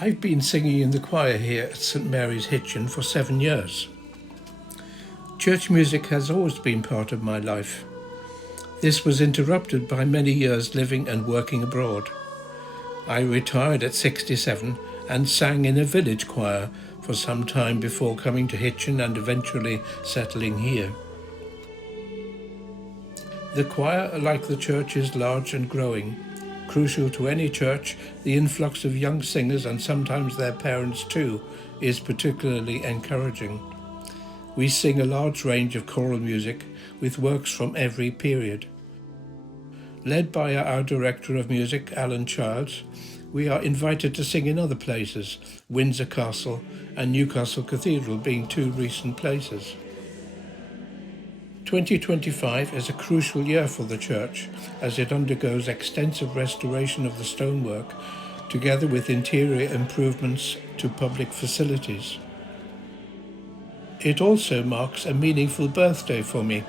I've been singing in the choir here at St Mary's Hitchin for 7 years. Church music has always been part of my life. This was interrupted by many years living and working abroad. I retired at 67 and sang in a village choir for some time before coming to Hitchin and eventually settling here. The choir, like the church, is large and growing. Crucial to any church, the influx of young singers and sometimes their parents too is particularly encouraging. We sing a large range of choral music with works from every period. Led by our Director of Music, Alan Childs, we are invited to sing in other places, Windsor Castle and Newcastle Cathedral being two recent places. 2025 is a crucial year for the church as it undergoes extensive restoration of the stonework together with interior improvements to public facilities. It also marks a meaningful birthday for me,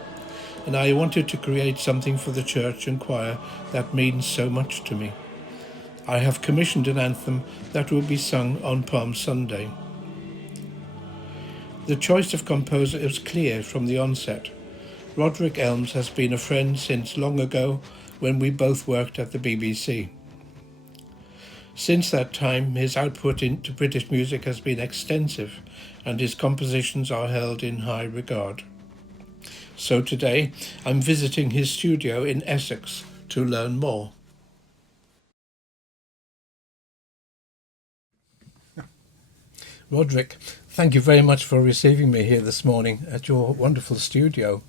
and I wanted to create something for the church and choir that means so much to me. I have commissioned an anthem that will be sung on Palm Sunday. The choice of composer is clear from the onset. Roderick Elms has been a friend since long ago when we both worked at the BBC. Since that time, his output into British music has been extensive and his compositions are held in high regard. So today, I'm visiting his studio in Essex to learn more. Roderick, thank you very much for receiving me here this morning at your wonderful studio.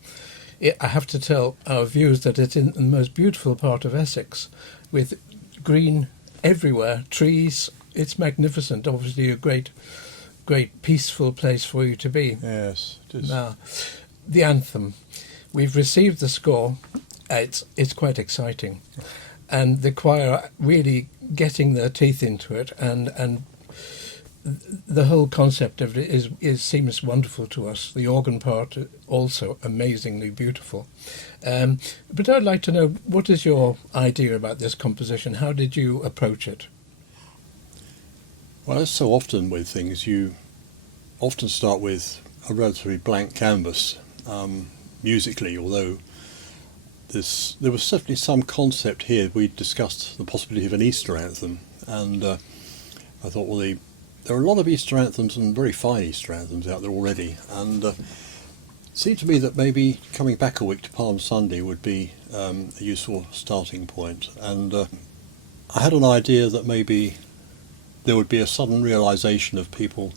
I have to tell our viewers that it's in the most beautiful part of Essex with green everywhere, trees. It's magnificent, obviously a great peaceful place for you to be. Yes, it is. Now, the anthem. We've received the score. It's quite exciting. And the choir are really getting their teeth into it and the whole concept of it seems wonderful to us. The organ part also amazingly beautiful. But I'd like to know, what is your idea about this composition? How did you approach it? Well, as so often with things, you often start with a relatively blank canvas musically, although there was certainly some concept here. We discussed the possibility of an Easter anthem, and I thought, well, there are a lot of Easter anthems and very fine Easter anthems out there already, and it seemed to me that maybe coming back a week to Palm Sunday would be a useful starting point. And I had an idea that maybe there would be a sudden realisation of people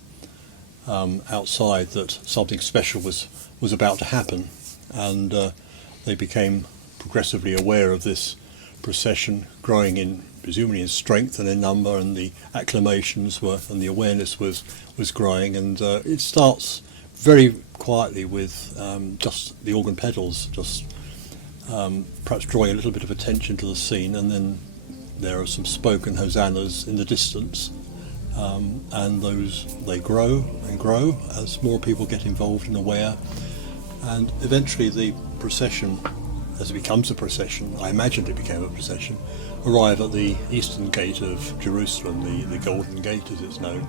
outside that something special was about to happen, and they became progressively aware of this procession growing presumably in strength and in number, and the acclamations and the awareness was growing, and it starts very quietly with just the organ pedals, just perhaps drawing a little bit of attention to the scene, and then there are some spoken hosannas in the distance, and they grow and grow as more people get involved and aware, and eventually the procession, as it becomes a procession, I imagined it became a procession, arrive at the eastern gate of Jerusalem, the Golden Gate as it's known.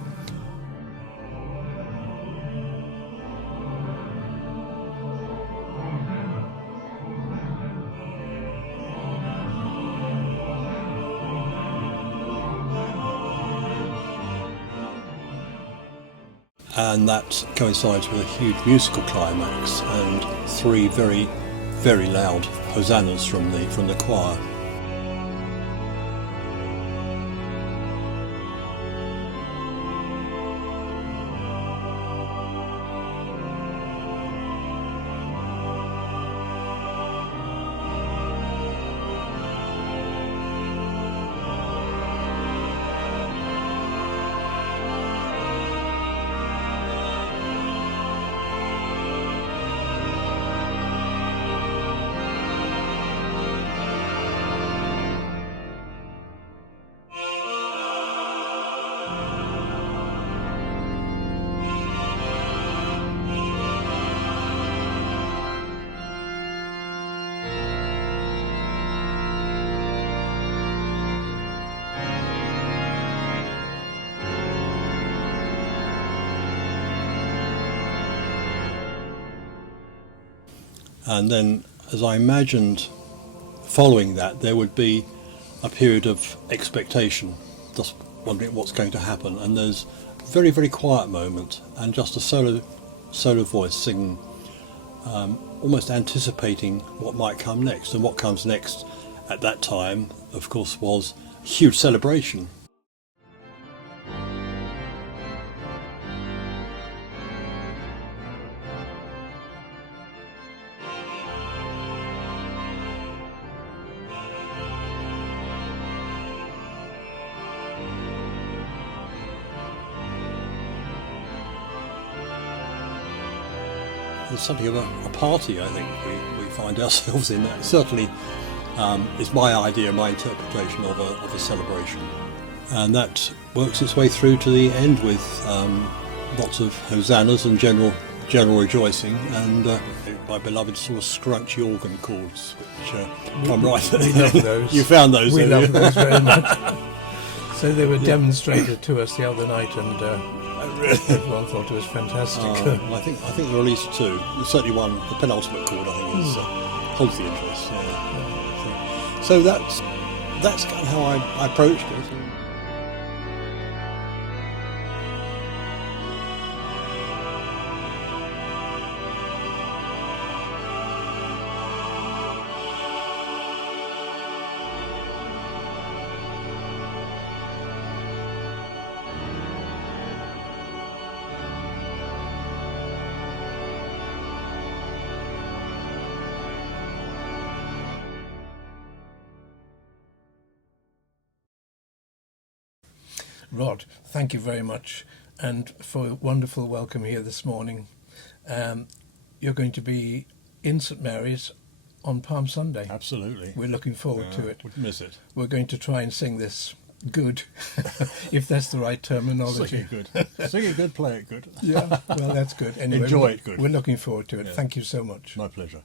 And that coincides with a huge musical climax and three very, very loud hosannas from the choir. And then, as I imagined, following that, there would be a period of expectation, just wondering what's going to happen. And there's a very, very quiet moment, and just a solo voice singing, almost anticipating what might come next. And what comes next at that time, of course, was a huge celebration. It's something of a party, I think, we find ourselves in. That certainly is my idea, my interpretation of a celebration. And that works its way through to the end with lots of hosannas and general rejoicing, and my beloved sort of scrunchy organ chords, which come right at we the love end. those. You found those, We have love you? those very much. So they were demonstrated to us the other night, and everyone thought it was fantastic. I think there are at least two. There's certainly one, the penultimate chord, I think, is holds the interest. Yeah. So that's kind of how I approached it. Rod, thank you very much, and for a wonderful welcome here this morning. You're going to be in St Mary's on Palm Sunday. Absolutely. We're looking forward to it. Wouldn't miss it. We're going to try and sing this good, if that's the right terminology. Sing it good. Sing it good, play it good. Yeah, well, that's good. Anyway, Enjoy it good. We're looking forward to it. Yeah. Thank you so much. My pleasure.